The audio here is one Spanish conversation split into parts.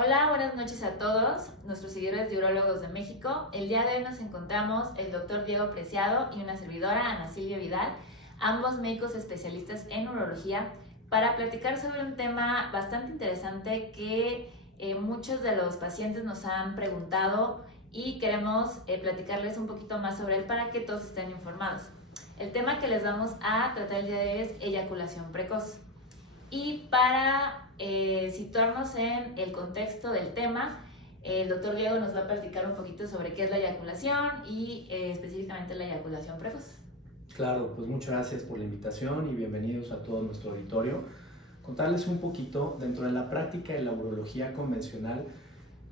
Hola, buenas noches a todos, nuestros seguidores de Urólogos de México. El día de hoy nos encontramos el doctor Diego Preciado y una servidora, Ana Silvia Vidal, ambos médicos especialistas en urología, para platicar sobre un tema bastante interesante que muchos de los pacientes nos han preguntado y queremos platicarles un poquito más sobre él para que todos estén informados. El tema que les vamos a tratar el día de hoy es eyaculación precoz. Y para situarnos en el contexto del tema, el doctor Diego nos va a platicar un poquito sobre qué es la eyaculación y específicamente la eyaculación precoz. Claro, pues muchas gracias por la invitación y bienvenidos a todo nuestro auditorio. Contarles un poquito, dentro de la práctica de la urología convencional,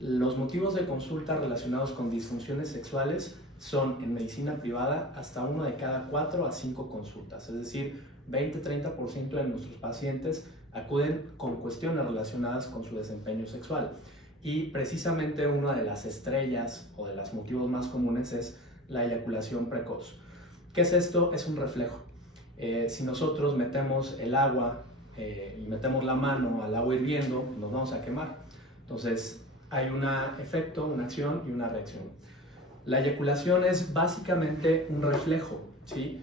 los motivos de consulta relacionados con disfunciones sexuales son en medicina privada hasta 1 de cada 4 a 5 consultas, es decir, 20-30% de nuestros pacientes acuden con cuestiones relacionadas con su desempeño sexual. Y precisamente una de las estrellas o de los motivos más comunes es la eyaculación precoz. ¿Qué es esto? Es un reflejo. Si nosotros metemos el agua y metemos la mano al agua hirviendo, nos vamos a quemar. Entonces hay un efecto, una acción y una reacción. La eyaculación es básicamente un reflejo, ¿sí?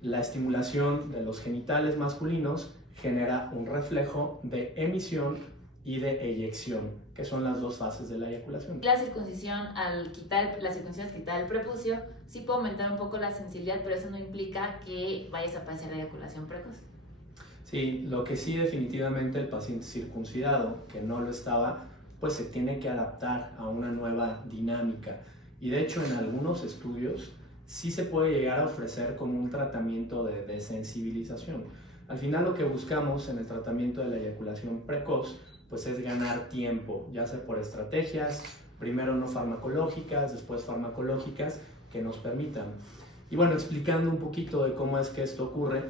La estimulación de los genitales masculinos genera un reflejo de emisión y de eyección, que son las dos fases de la eyaculación. La circuncisión, al quitar el prepucio, sí puede aumentar un poco la sensibilidad, pero eso no implica que vayas a padecer eyaculación precoz. Sí, lo que sí definitivamente el paciente circuncidado, que no lo estaba, pues se tiene que adaptar a una nueva dinámica. Y de hecho en algunos estudios sí se puede llegar a ofrecer como un tratamiento de desensibilización. Al final lo que buscamos en el tratamiento de la eyaculación precoz pues es ganar tiempo, ya sea por estrategias, primero no farmacológicas, después farmacológicas, que nos permitan. Y bueno, explicando un poquito de cómo es que esto ocurre,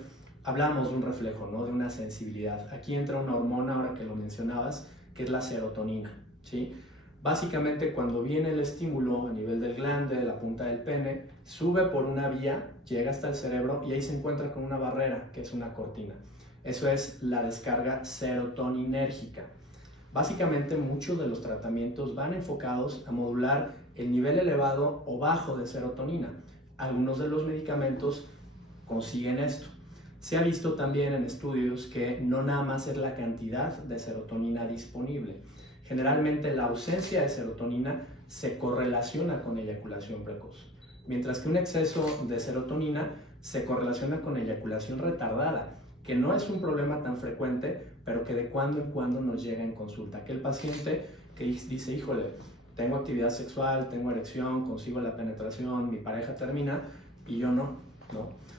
hablamos de un reflejo, ¿no? De una sensibilidad. Aquí entra una hormona, ahora que lo mencionabas, que es la serotonina, ¿sí? Básicamente cuando viene el estímulo a nivel del glande, de la punta del pene, sube por una vía, llega hasta el cerebro y ahí se encuentra con una barrera, que es una cortina. Eso es la descarga serotoninérgica. Básicamente muchos de los tratamientos van enfocados a modular el nivel elevado o bajo de serotonina. Algunos de los medicamentos consiguen esto. Se ha visto también en estudios que no nada más es la cantidad de serotonina disponible. Generalmente la ausencia de serotonina se correlaciona con eyaculación precoz, mientras que un exceso de serotonina se correlaciona con eyaculación retardada, que no es un problema tan frecuente, pero que de cuando en cuando nos llega en consulta. Aquel paciente que dice, híjole, tengo actividad sexual, tengo erección, consigo la penetración, mi pareja termina y yo no.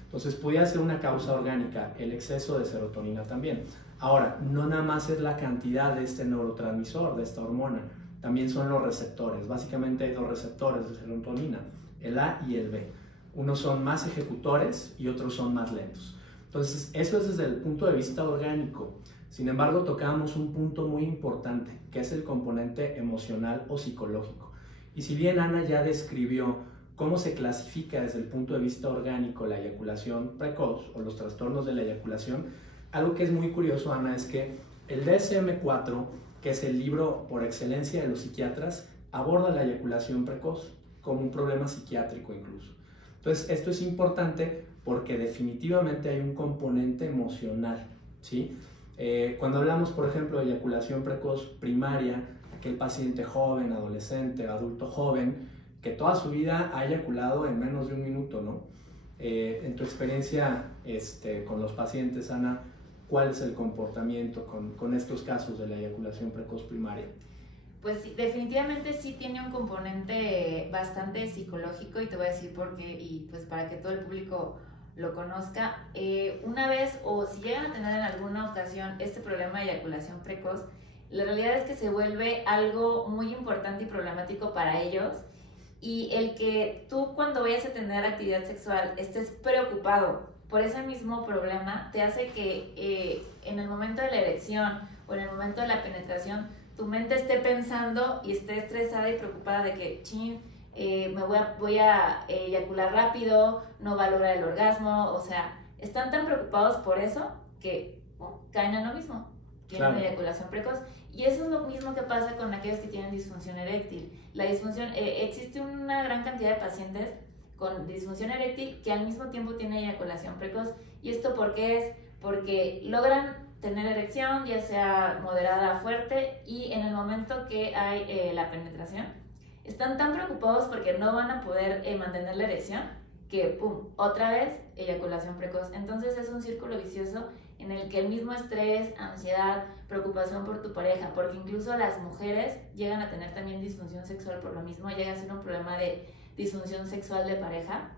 Entonces podría ser una causa orgánica, el exceso de serotonina también. Ahora, no nada más es la cantidad de este neurotransmisor, de esta hormona, también son los receptores. Básicamente hay dos receptores de serotonina, el A y el B. Unos son más ejecutores y otros son más lentos. Entonces, eso es desde el punto de vista orgánico. Sin embargo, tocamos un punto muy importante, que es el componente emocional o psicológico. Y si bien Ana ya describió cómo se clasifica desde el punto de vista orgánico la eyaculación precoz o los trastornos de la eyaculación, algo que es muy curioso, Ana, es que el DSM-4, que es el libro por excelencia de los psiquiatras, aborda la eyaculación precoz como un problema psiquiátrico incluso. Entonces, esto es importante porque definitivamente hay un componente emocional, ¿sí? Cuando hablamos, por ejemplo, de eyaculación precoz primaria, aquel paciente joven, adolescente, adulto joven, que toda su vida ha eyaculado en menos de un minuto, ¿no? En tu experiencia con los pacientes, Ana, ¿cuál es el comportamiento con estos casos de la eyaculación precoz primaria? Pues sí, definitivamente sí tiene un componente bastante psicológico y te voy a decir por qué, y pues para que todo el público lo conozca. Una vez o si llegan a tener en alguna ocasión este problema de eyaculación precoz, la realidad es que se vuelve algo muy importante y problemático para ellos, y el que tú cuando vayas a tener actividad sexual estés preocupado por ese mismo problema te hace que en el momento de la erección o en el momento de la penetración tu mente esté pensando y esté estresada y preocupada de que voy a eyacular rápido, no va a lograr el orgasmo. O sea, están tan preocupados por eso que caen en lo mismo, tienen eyaculación precoz. Y eso es lo mismo que pasa con aquellos que tienen disfunción eréctil. La disfunción, existe una gran cantidad de pacientes con disfunción eréctil que al mismo tiempo tienen eyaculación precoz. ¿Y esto por qué es? Porque logran tener erección, ya sea moderada o fuerte, y en el momento que hay la penetración, están tan preocupados porque no van a poder mantener la erección, que pum, otra vez eyaculación precoz. Entonces es un círculo vicioso en el que el mismo estrés, ansiedad, preocupación por tu pareja, porque incluso las mujeres llegan a tener también disfunción sexual por lo mismo, llega a ser un problema de disfunción sexual de pareja.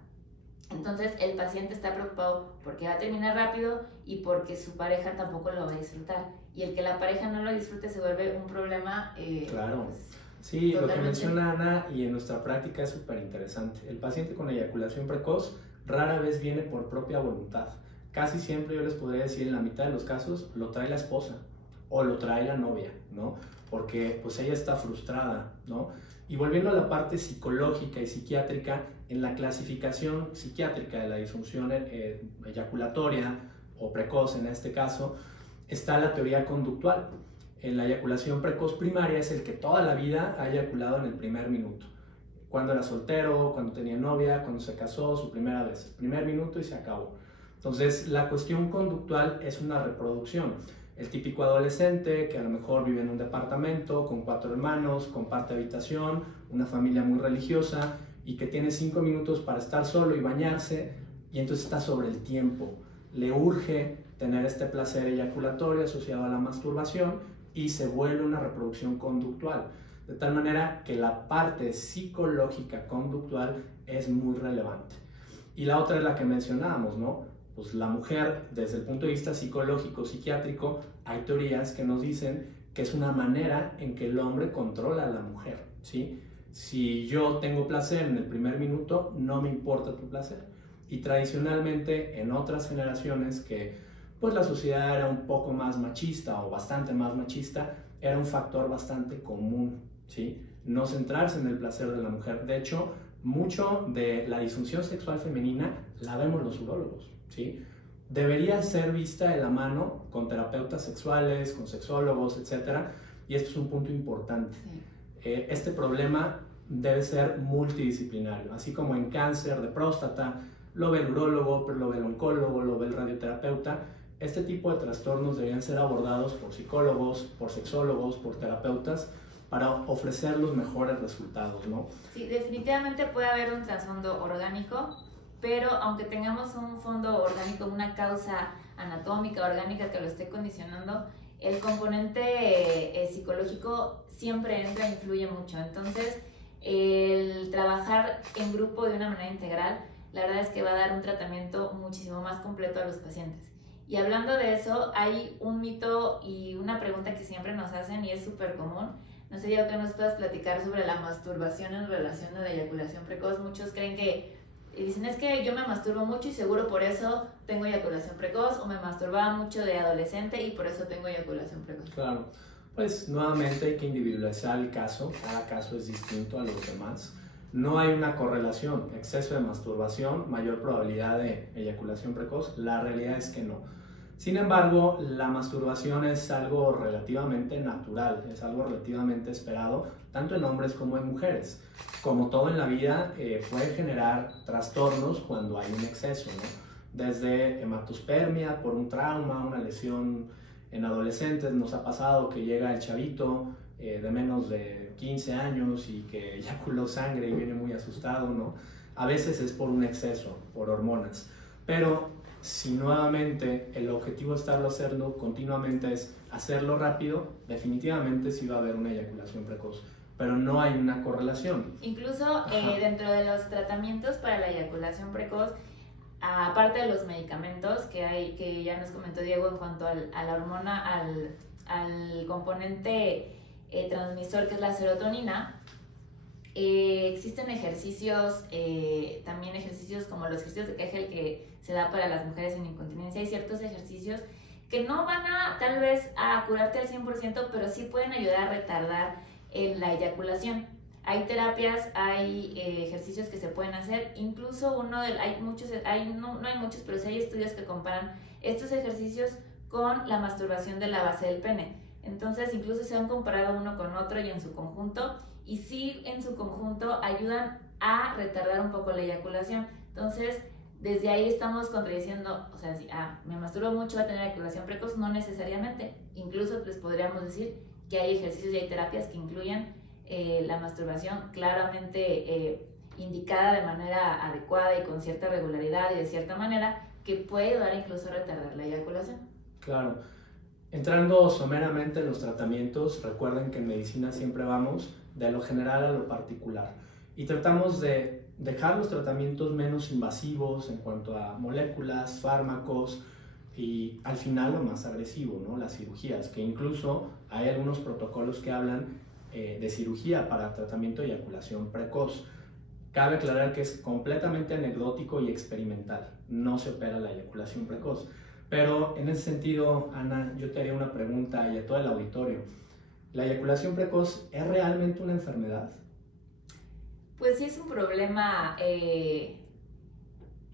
Entonces el paciente está preocupado porque va a terminar rápido y porque su pareja tampoco lo va a disfrutar. Y el que la pareja no lo disfrute se vuelve un problema. Claro. Pues, sí, totalmente. Lo que menciona Ana y en nuestra práctica es súper interesante. El paciente con eyaculación precoz rara vez viene por propia voluntad. Casi siempre, yo les podría decir, en la mitad de los casos lo trae la esposa o lo trae la novia, ¿no? Porque pues ella está frustrada, ¿no? Y volviendo a la parte psicológica y psiquiátrica, en la clasificación psiquiátrica de la disfunción eyaculatoria o precoz en este caso, está la teoría conductual. En la eyaculación precoz primaria es el que toda la vida ha eyaculado en el primer minuto. Cuando era soltero, cuando tenía novia, cuando se casó, su primera vez. Primer minuto y se acabó. Entonces, la cuestión conductual es una reproducción. El típico adolescente que a lo mejor vive en un departamento con 4 hermanos, comparte habitación, una familia muy religiosa y que tiene 5 minutos para estar solo y bañarse, y entonces está sobre el tiempo. Le urge tener este placer eyaculatorio asociado a la masturbación y se vuelve una reproducción conductual. De tal manera que la parte psicológica conductual es muy relevante. Y la otra es la que mencionábamos, ¿no? Pues la mujer, desde el punto de vista psicológico, psiquiátrico, hay teorías que nos dicen que es una manera en que el hombre controla a la mujer, ¿sí? Si yo tengo placer en el primer minuto, no me importa tu placer. Y tradicionalmente, en otras generaciones que pues la sociedad era un poco más machista o bastante más machista, era un factor bastante común, ¿sí? No centrarse en el placer de la mujer. De hecho, mucho de la disfunción sexual femenina la vemos los urólogos, ¿sí? Debería ser vista de la mano con terapeutas sexuales, con sexólogos, etc. Y esto es un punto importante. Sí. Este problema debe ser multidisciplinario, así como en cáncer de próstata, lo ve el urólogo, lo ve el oncólogo, lo ve el radioterapeuta. Este tipo de trastornos deberían ser abordados por psicólogos, por sexólogos, por terapeutas, para ofrecer los mejores resultados, ¿no? Sí, definitivamente puede haber un trasfondo orgánico, pero aunque tengamos un fondo orgánico, una causa anatómica, orgánica que lo esté condicionando, el componente psicológico siempre entra e influye mucho. Entonces, el trabajar en grupo de una manera integral, la verdad es que va a dar un tratamiento muchísimo más completo a los pacientes. Y hablando de eso, hay un mito y una pregunta que siempre nos hacen y es súper común. No sé, Diego, que nos puedas platicar sobre la masturbación en relación a la eyaculación precoz. Muchos creen que dicen, es que yo me masturbo mucho y seguro por eso tengo eyaculación precoz, o me masturbaba mucho de adolescente y por eso tengo eyaculación precoz. Claro, pues nuevamente hay que individualizar el caso, cada caso es distinto a los demás. No hay una correlación, exceso de masturbación, mayor probabilidad de eyaculación precoz, la realidad es que no. Sin embargo, la masturbación es algo relativamente natural, es algo relativamente esperado, tanto en hombres como en mujeres. Como todo en la vida, puede generar trastornos cuando hay un exceso, ¿no? Desde hematospermia por un trauma, una lesión en adolescentes, nos ha pasado que llega el chavito de menos de 15 años y que eyaculó sangre y viene muy asustado, ¿no? A veces es por un exceso, por hormonas, pero si nuevamente el objetivo de estarlo haciendo continuamente es hacerlo rápido, definitivamente sí va a haber una eyaculación precoz, pero no hay una correlación. Incluso dentro de los tratamientos para la eyaculación precoz, aparte de los medicamentos que hay, que ya nos comentó Diego en cuanto a la hormona, al componente transmisor que es la serotonina, existen ejercicios, también ejercicios como los ejercicios de Kegel que se da para las mujeres en incontinencia. Hay ciertos ejercicios que no van a tal vez a curarte al 100%, pero sí pueden ayudar a retardar la eyaculación. Hay terapias, hay ejercicios que se pueden hacer, incluso no hay muchos, pero sí hay estudios que comparan estos ejercicios con la masturbación de la base del pene. Entonces incluso se han comparado uno con otro y en su conjunto, y sí en su conjunto ayudan a retardar un poco la eyaculación. Entonces desde ahí estamos contradiciendo, o sea, si me masturbo mucho, va a tener eyaculación precoz, no necesariamente. Incluso les podríamos decir que hay ejercicios y hay terapias que incluyen la masturbación claramente indicada de manera adecuada y con cierta regularidad y de cierta manera, que puede ayudar incluso a retardar la eyaculación. Claro. Entrando someramente en los tratamientos, recuerden que en medicina siempre vamos de lo general a lo particular y tratamos de dejar los tratamientos menos invasivos en cuanto a moléculas, fármacos y al final lo más agresivo, ¿no? Las cirugías, que incluso hay algunos protocolos que hablan de cirugía para tratamiento de eyaculación precoz. Cabe aclarar que es completamente anecdótico y experimental, no se opera la eyaculación precoz. Pero en ese sentido, Ana, yo te haría una pregunta y a todo el auditorio. ¿La eyaculación precoz es realmente una enfermedad? Pues sí es un problema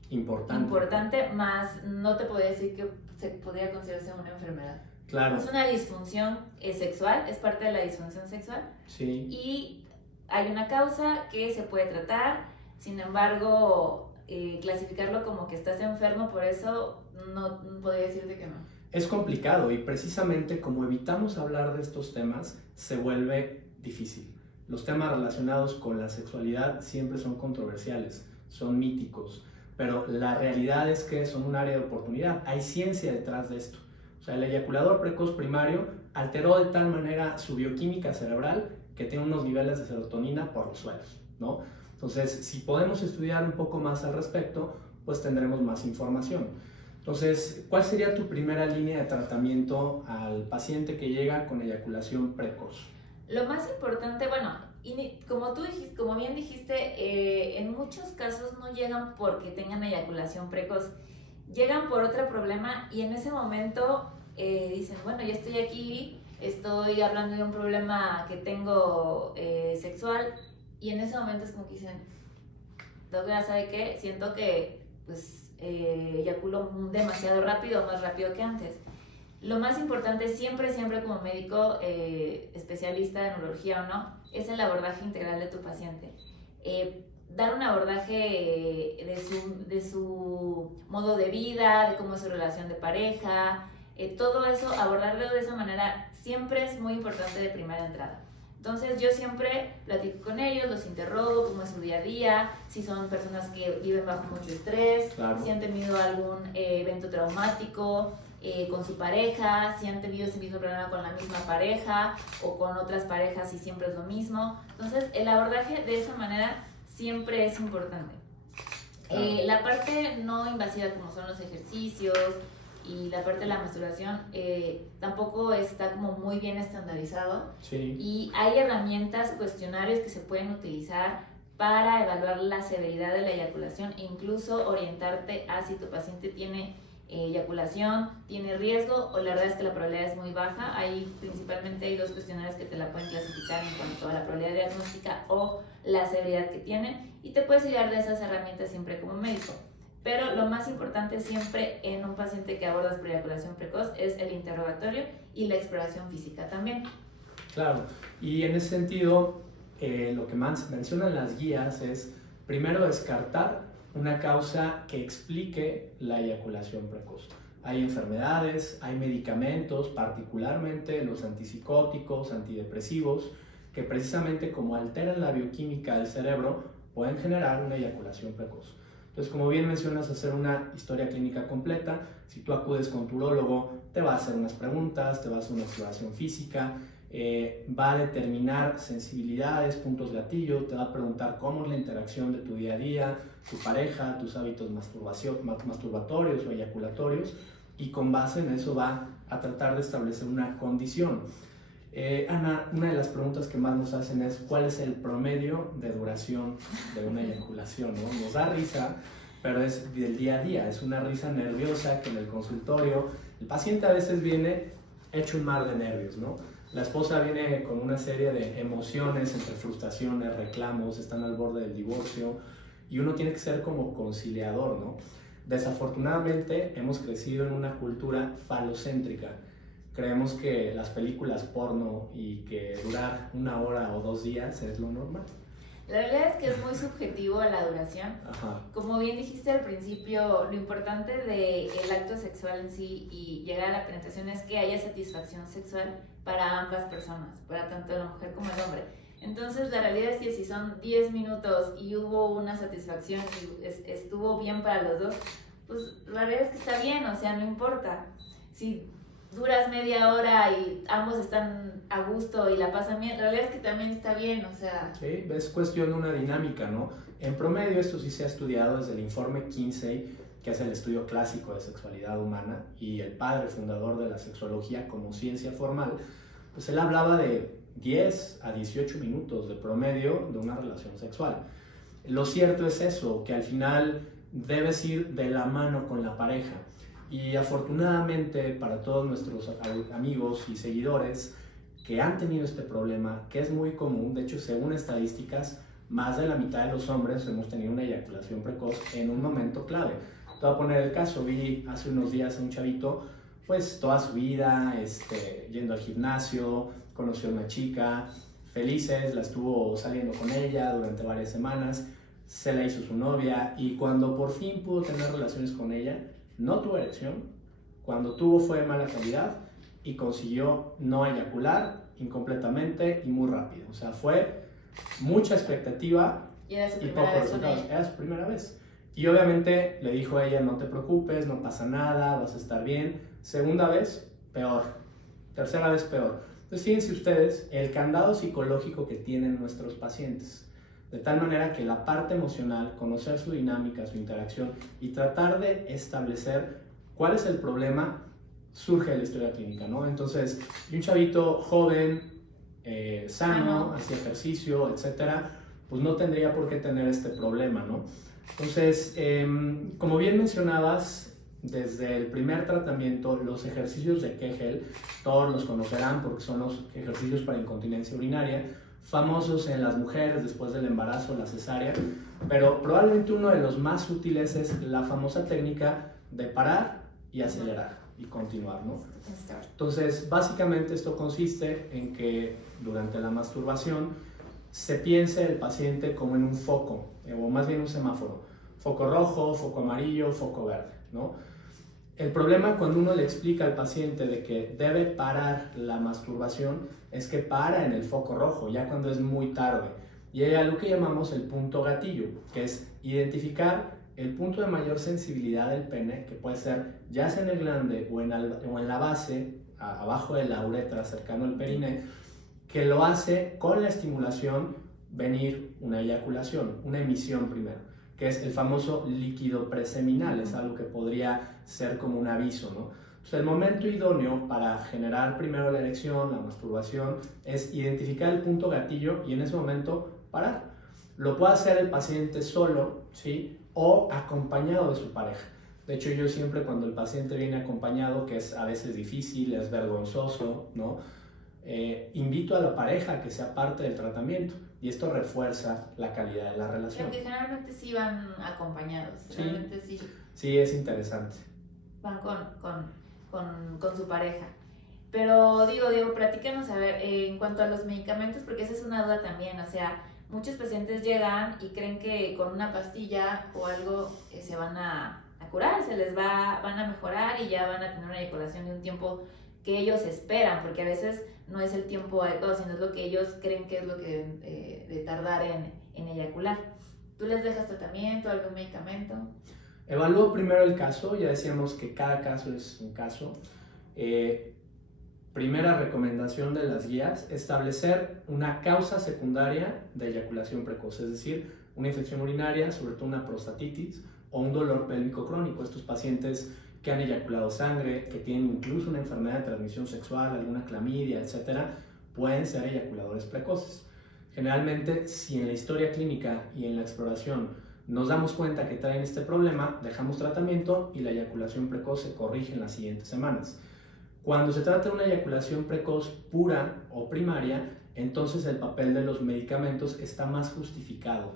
importante, más no te podría decir que se podría considerarse una enfermedad. Claro. Es una disfunción sexual, es parte de la disfunción sexual. Sí. Y hay una causa que se puede tratar, sin embargo, clasificarlo como que estás enfermo, por eso no podría decirte que no. Es complicado y precisamente como evitamos hablar de estos temas, se vuelve difícil. Los temas relacionados con la sexualidad siempre son controversiales, son míticos, pero la realidad es que son un área de oportunidad. Hay ciencia detrás de esto. O sea, el eyaculador precoz primario alteró de tal manera su bioquímica cerebral que tiene unos niveles de serotonina por los suelos, ¿no? Entonces, si podemos estudiar un poco más al respecto, pues tendremos más información. Entonces, ¿cuál sería tu primera línea de tratamiento al paciente que llega con eyaculación precoz? Lo más importante, bueno, como tú dijiste, como bien dijiste, en muchos casos no llegan porque tengan eyaculación precoz, llegan por otro problema y en ese momento dicen, bueno, ya estoy aquí, estoy hablando de un problema que tengo sexual, y en ese momento es como que dicen, doctora, ¿sabe qué? Siento que pues eyaculo demasiado rápido, más rápido que antes. Lo más importante siempre como médico especialista de neurología o no, es el abordaje integral de tu paciente. Dar un abordaje de su modo de vida, de cómo es su relación de pareja, todo eso, abordarlo de esa manera siempre es muy importante de primera entrada. Entonces yo siempre platico con ellos, los interrogo, cómo es su día a día, si son personas que viven bajo mucho estrés, claro, si han tenido algún evento traumático con su pareja, si han tenido ese mismo problema con la misma pareja o con otras parejas y siempre es lo mismo. Entonces el abordaje de esa manera siempre es importante. La parte no invasiva como son los ejercicios y la parte de la masturbación tampoco está como muy bien estandarizado. Sí. Y hay herramientas, cuestionarios que se pueden utilizar para evaluar la severidad de la eyaculación e incluso orientarte a si tu paciente tiene eyaculación, tiene riesgo o la verdad es que la probabilidad es muy baja. Principalmente hay dos cuestionarios que te la pueden clasificar en cuanto a la probabilidad diagnóstica o la severidad que tienen y te puedes ayudar de esas herramientas siempre como médico. Pero lo más importante siempre en un paciente que abordas por eyaculación precoz es el interrogatorio y la exploración física también. Claro, y en ese sentido, lo que mencionan las guías es primero descartar una causa que explique la eyaculación precoz. Hay enfermedades, hay medicamentos, particularmente los antipsicóticos, antidepresivos, que precisamente como alteran la bioquímica del cerebro, pueden generar una eyaculación precoz. Entonces, como bien mencionas, hacer una historia clínica completa. Si tú acudes con tu urólogo, te va a hacer unas preguntas, te va a hacer una exploración física, va a determinar sensibilidades, puntos gatillo, te va a preguntar cómo es la interacción de tu día a día, tu pareja, tus hábitos masturbatorios o eyaculatorios, y con base en eso va a tratar de establecer una condición. Ana, una de las preguntas que más nos hacen es ¿cuál es el promedio de duración de una eyaculación? ¿No? Nos da risa, pero es del día a día, es una risa nerviosa que en el consultorio el paciente a veces viene hecho un mar de nervios, ¿no? La esposa viene con una serie de emociones entre frustraciones, reclamos, están al borde del divorcio y uno tiene que ser como conciliador, ¿no? Desafortunadamente hemos crecido en una cultura falocéntrica creemos que las películas porno y que durar 1 hora o 2 días es lo normal. La realidad es que es muy subjetivo la duración. Ajá. Como bien dijiste al principio, lo importante del acto sexual en sí y llegar a la penetración es que haya satisfacción sexual para ambas personas, para tanto la mujer como el hombre. Entonces la realidad es que si son 10 minutos y hubo una satisfacción y estuvo bien para los dos, pues la realidad es que está bien, o sea, no importa. Si duras media hora y ambos están a gusto y la pasan bien, la realidad es que también está bien, o sea... Sí, es cuestión de una dinámica, ¿no? En promedio, esto sí se ha estudiado desde el informe Kinsey, que es el estudio clásico de sexualidad humana, y el padre fundador de la sexología como ciencia formal, pues él hablaba de 10 a 18 minutos de promedio de una relación sexual. Lo cierto es eso, que al final debes ir de la mano con la pareja. Y afortunadamente para todos nuestros amigos y seguidores que han tenido este problema, que es muy común, de hecho según estadísticas, más de la mitad de los hombres hemos tenido una eyaculación precoz en un momento clave. Te voy a poner el caso, vi hace unos días a un chavito, pues toda su vida yendo al gimnasio, conoció a una chica, felices, la estuvo saliendo con ella durante varias semanas, se la hizo su novia y cuando por fin pudo tener relaciones con ella, no tuvo erección, cuando tuvo fue de mala calidad y consiguió no eyacular incompletamente y muy rápido. O sea, fue mucha expectativa y pocos resultados. Era su primera vez. Y obviamente le dijo a ella, no te preocupes, no pasa nada, vas a estar bien. Segunda vez, peor. Tercera vez, peor. Entonces, fíjense ustedes el candado psicológico que tienen nuestros pacientes. De tal manera que la parte emocional, conocer su dinámica, su interacción y tratar de establecer cuál es el problema, surge de la historia clínica, ¿no? Entonces, un chavito joven, sano, hacía ejercicio, etcétera, pues no tendría por qué tener este problema, ¿no? Entonces, como bien mencionabas, desde el primer tratamiento, los ejercicios de Kegel, todos los conocerán porque son los ejercicios para incontinencia urinaria, famosos en las mujeres después del embarazo, la cesárea, pero probablemente uno de los más útiles es la famosa técnica de parar y acelerar y continuar, ¿no? Entonces, básicamente esto consiste en que durante la masturbación se piense el paciente como en un foco, o más bien un semáforo, foco rojo, foco amarillo, foco verde, ¿no? El problema cuando uno le explica al paciente de que debe parar la masturbación es que para en el foco rojo, ya cuando es muy tarde. Y hay algo que llamamos el punto gatillo, que es identificar el punto de mayor sensibilidad del pene, que puede ser ya sea en el glande o en la base, abajo de la uretra, cercano al periné, que lo hace con la estimulación venir una eyaculación, una emisión primero, que es el famoso líquido preseminal, es algo que podría ser como un aviso, ¿no? Pues el momento idóneo para generar primero la erección, la masturbación, es identificar el punto gatillo y en ese momento parar. Lo puede hacer el paciente solo, ¿sí? O acompañado de su pareja. De hecho, yo siempre cuando el paciente viene acompañado, que es a veces difícil, es vergonzoso, ¿no? Invito a la pareja a que sea parte del tratamiento y esto refuerza la calidad de la relación. Porque generalmente sí van acompañados, generalmente sí. Sí, es interesante. Van con su pareja. Pero digo, platícanos a ver, en cuanto a los medicamentos, porque esa es una duda también, o sea, muchos pacientes llegan y creen que con una pastilla o algo se van a curar, van a mejorar y ya van a tener una eyaculación de un tiempo que ellos esperan, porque a veces no es el tiempo adecuado, sino es lo que ellos creen que es lo que deben de tardar en eyacular. ¿Tú les dejas tratamiento, algún medicamento? Evalúo primero el caso, ya decíamos que cada caso es un caso. Primera recomendación de las guías, establecer una causa secundaria de eyaculación precoz, es decir, una infección urinaria, sobre todo una prostatitis o un dolor pélvico crónico. Estos pacientes que han eyaculado sangre, que tienen incluso una enfermedad de transmisión sexual, alguna clamidia, etcétera, pueden ser eyaculadores precoces. Generalmente, si en la historia clínica y en la exploración nos damos cuenta que traen este problema, dejamos tratamiento y la eyaculación precoz se corrige en las siguientes semanas. Cuando se trata de una eyaculación precoz pura o primaria, entonces el papel de los medicamentos está más justificado.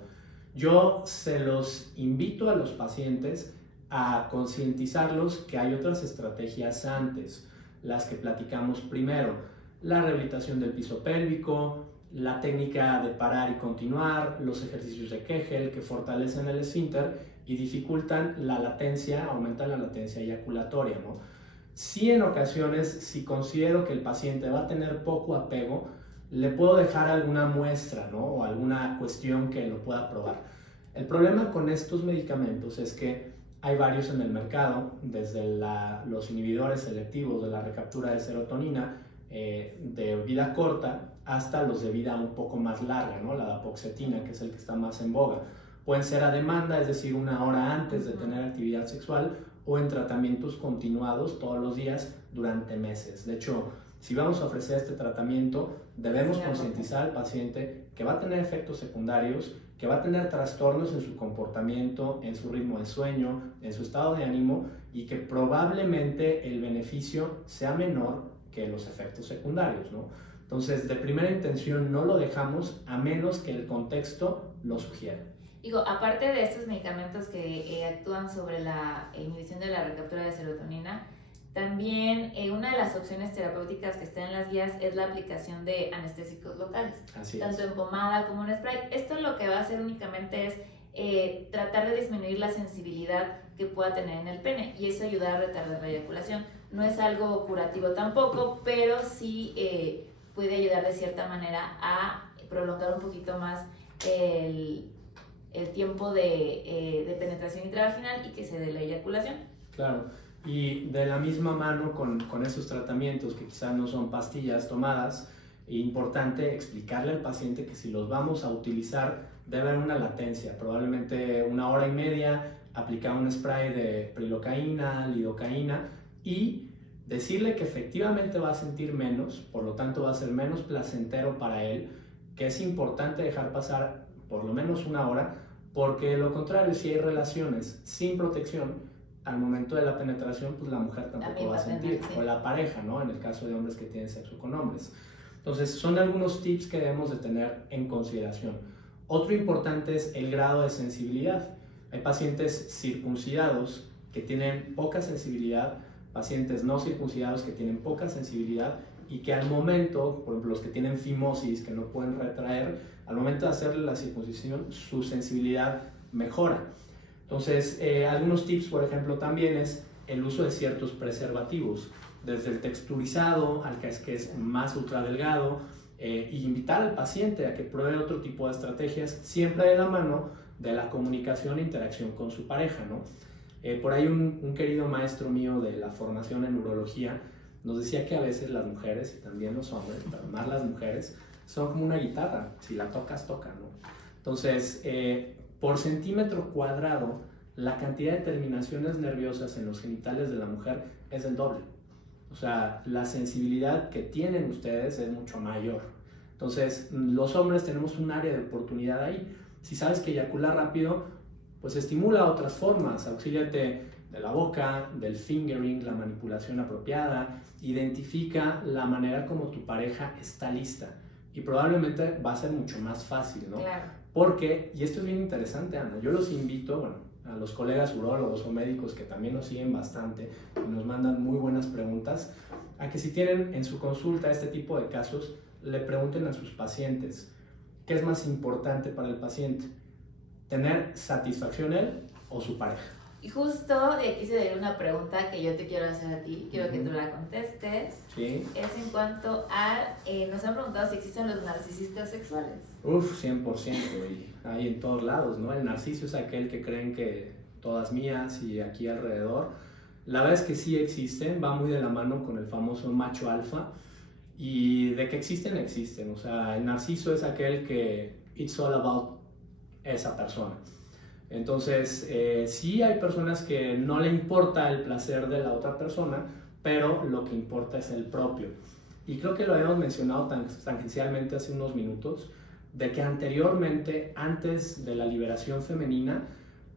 Yo se los invito a los pacientes a concientizarlos que hay otras estrategias antes. las que platicamos primero: la rehabilitación del piso pélvico, la técnica de parar y continuar, los ejercicios de Kegel que fortalecen el esfínter y dificultan la latencia, aumentan la latencia eyaculatoria, ¿no? Sí, en ocasiones, si considero que el paciente va a tener poco apego, le puedo dejar alguna muestra, ¿no? O alguna cuestión que lo pueda probar. El problema con estos medicamentos es que hay varios en el mercado, desde los inhibidores selectivos de la recaptura de serotonina de vida corta hasta los de vida un poco más larga, ¿no? La dapoxetina, que es el que está más en boga. Pueden ser a demanda, es decir, 1 hora antes de tener actividad sexual, o en tratamientos continuados todos los días durante meses. De hecho, si vamos a ofrecer este tratamiento, debemos concientizar al paciente que va a tener efectos secundarios, que va a tener trastornos en su comportamiento, en su ritmo de sueño, en su estado de ánimo, y que probablemente el beneficio sea menor que los efectos secundarios, ¿no? Entonces, de primera intención no lo dejamos a menos que el contexto lo sugiera. Digo, aparte de estos medicamentos que actúan sobre la inhibición de la recaptura de serotonina, también una de las opciones terapéuticas que está en las guías es la aplicación de anestésicos locales, tanto en pomada como en spray. Esto lo que va a hacer únicamente es tratar de disminuir la sensibilidad que pueda tener en el pene, y eso ayuda a retardar la eyaculación. No es algo curativo tampoco, pero sí puede ayudar de cierta manera a prolongar un poquito más el tiempo de penetración intravaginal y que se dé la eyaculación. Claro, y de la misma mano con esos tratamientos que quizás no son pastillas tomadas, es importante explicarle al paciente que si los vamos a utilizar debe haber una latencia, probablemente 1 hora y media, aplicar un spray de prilocaína, lidocaína, y decirle que efectivamente va a sentir menos, por lo tanto va a ser menos placentero para él, que es importante dejar pasar por lo menos 1 hora, porque de lo contrario, si hay relaciones sin protección, al momento de la penetración, pues la mujer tampoco va a sentir, o la pareja, ¿no? En el caso de hombres que tienen sexo con hombres. Entonces, son algunos tips que debemos de tener en consideración. Otro importante es el grado de sensibilidad. Hay pacientes circuncidados que tienen poca sensibilidad, pacientes no circuncidados que tienen poca sensibilidad, y que al momento, por ejemplo, los que tienen fimosis, que no pueden retraer, al momento de hacerle la circuncisión, su sensibilidad mejora. Entonces, algunos tips, por ejemplo, también es el uso de ciertos preservativos, desde el texturizado al que es más ultra delgado, y invitar al paciente a que pruebe otro tipo de estrategias, siempre de la mano de la comunicación e interacción con su pareja, ¿no? Por ahí un querido maestro mío de la formación en urología nos decía que a veces las mujeres, y también los hombres, pero más las mujeres, son como una guitarra, si la tocas, toca, ¿no? Entonces, por centímetro cuadrado, la cantidad de terminaciones nerviosas en los genitales de la mujer es el doble. O sea, la sensibilidad que tienen ustedes es mucho mayor. Entonces, los hombres tenemos un área de oportunidad ahí. Si sabes que eyacular rápido, pues estimula otras formas, auxíliate de la boca, del fingering, la manipulación apropiada, identifica la manera como tu pareja está lista, y probablemente va a ser mucho más fácil, ¿no? Claro. Porque, y esto es bien interesante, Ana, yo los invito, bueno, a los colegas urólogos o médicos que también nos siguen bastante y nos mandan muy buenas preguntas, a que si tienen en su consulta este tipo de casos, le pregunten a sus pacientes, ¿qué es más importante para el paciente? ¿Tener satisfacción él o su pareja? Y justo quise dar una pregunta que yo te quiero hacer a ti, quiero que tú la contestes. Sí. Es en cuanto a, nos han preguntado si existen los narcisistas sexuales. 100%, y hay en todos lados, ¿no? El narciso es aquel que creen que todas mías y aquí alrededor. La verdad es que sí existen, va muy de la mano con el famoso macho alfa, y de que existen, existen. O sea, el narciso es aquel que it's all about esa persona. Entonces, sí hay personas que no le importa el placer de la otra persona, pero lo que importa es el propio. Y creo que lo habíamos mencionado tangencialmente hace unos minutos, de que anteriormente, antes de la liberación femenina,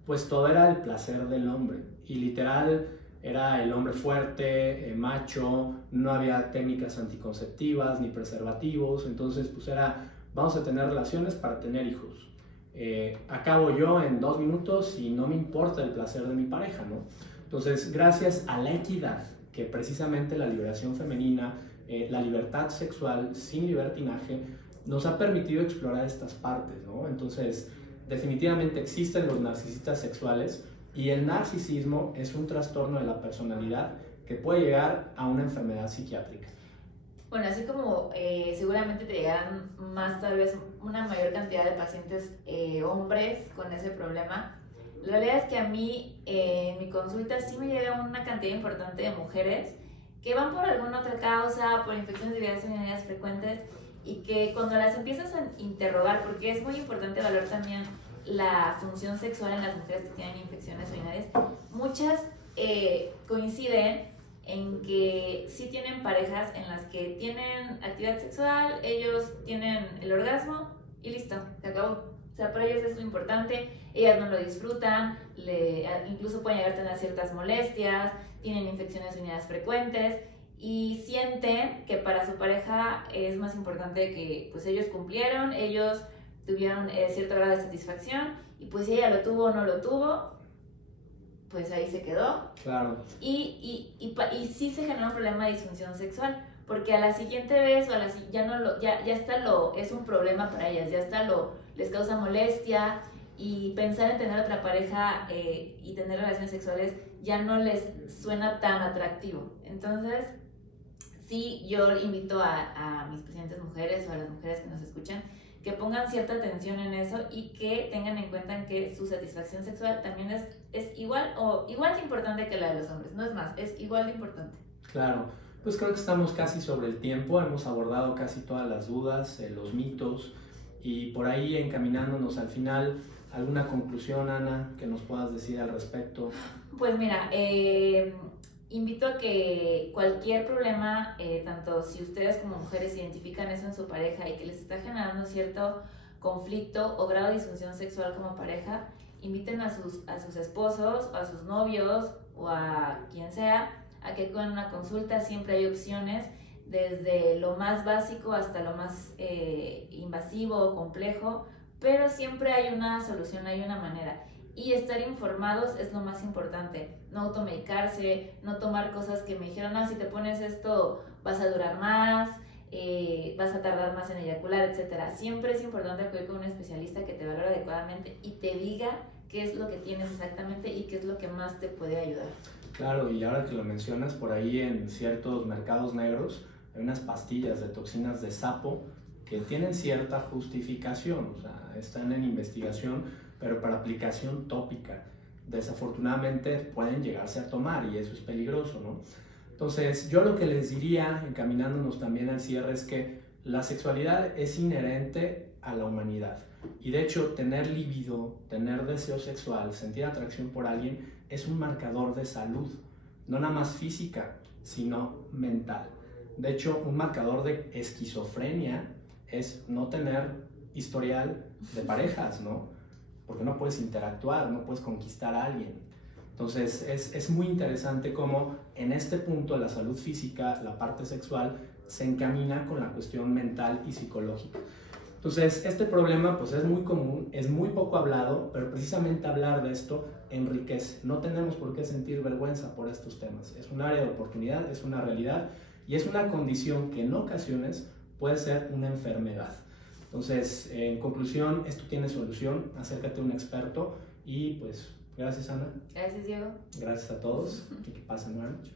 pues todo era el placer del hombre. Y literal, era el hombre fuerte, macho, no había técnicas anticonceptivas ni preservativos, entonces pues era, vamos a tener relaciones para tener hijos. Acabo yo en 2 minutos y no me importa el placer de mi pareja, ¿no? Entonces, gracias a la equidad que precisamente la liberación femenina, la libertad sexual sin libertinaje, nos ha permitido explorar estas partes, ¿no? Entonces, definitivamente existen los narcisistas sexuales y el narcisismo es un trastorno de la personalidad que puede llegar a una enfermedad psiquiátrica. Bueno, así como seguramente te llegarán más, tal vez una mayor cantidad de pacientes hombres con ese problema, la realidad es que a mí en mi consulta sí me llega una cantidad importante de mujeres que van por alguna otra causa, por infecciones de vías urinarias frecuentes, y que cuando las empiezas a interrogar, porque es muy importante valorar también la función sexual en las mujeres que tienen infecciones urinarias, muchas coinciden en que sí tienen parejas en las que tienen actividad sexual, ellos tienen el orgasmo y listo, se acabó. O sea, para ellos es lo importante, ellas no lo disfrutan, incluso pueden llegar a tener ciertas molestias, tienen infecciones urinarias frecuentes y sienten que para su pareja es más importante que pues ellos cumplieron, ellos tuvieron cierto grado de satisfacción y pues si ella lo tuvo o no lo tuvo, pues ahí se quedó. Claro. Y sí se genera un problema de disfunción sexual, porque a la siguiente vez o ya está es un problema para ellas, ya está les causa molestia y pensar en tener otra pareja y tener relaciones sexuales ya no les suena tan atractivo. Entonces, sí, yo invito a mis pacientes mujeres o a las mujeres que nos escuchan que pongan cierta atención en eso y que tengan en cuenta que su satisfacción sexual también es igual de importante que la de los hombres, no es más, es igual de importante. Claro, pues creo que estamos casi sobre el tiempo, hemos abordado casi todas las dudas, los mitos, y por ahí encaminándonos al final, ¿alguna conclusión, Ana, que nos puedas decir al respecto? Pues mira, invito a que cualquier problema, tanto si ustedes como mujeres identifican eso en su pareja y que les está generando cierto conflicto o grado de disfunción sexual como pareja, inviten a sus esposos o a sus novios o a quien sea a que con una consulta. Siempre hay opciones, desde lo más básico hasta lo más invasivo o complejo, pero siempre hay una solución, hay una manera. Y estar informados es lo más importante, no automedicarse, no tomar cosas que me dijeron, si te pones esto vas a durar más, vas a tardar más en eyacular, etc. Siempre es importante acudir con un especialista que te valore adecuadamente y te diga qué es lo que tienes exactamente y qué es lo que más te puede ayudar. Claro, y ahora que lo mencionas, por ahí en ciertos mercados negros hay unas pastillas de toxinas de sapo que tienen cierta justificación, o sea, están en investigación, pero para aplicación tópica. Desafortunadamente pueden llegarse a tomar y eso es peligroso, ¿no? Entonces, yo lo que les diría, encaminándonos también al cierre, es que la sexualidad es inherente a la humanidad. Y de hecho, tener libido, tener deseo sexual, sentir atracción por alguien, es un marcador de salud, no nada más física, sino mental. De hecho, un marcador de esquizofrenia es no tener historial de parejas, ¿no? Porque no puedes interactuar, no puedes conquistar a alguien. Entonces es muy interesante cómo en este punto la salud física, la parte sexual, se encamina con la cuestión mental y psicológica. Entonces este problema pues es muy común, es muy poco hablado, pero precisamente hablar de esto enriquece. No tenemos por qué sentir vergüenza por estos temas. Es un área de oportunidad, es una realidad y es una condición que en ocasiones puede ser una enfermedad. Entonces, en conclusión, esto tiene solución, acércate a un experto y pues, gracias Ana. Gracias Diego. Gracias a todos y que pasen buena noche.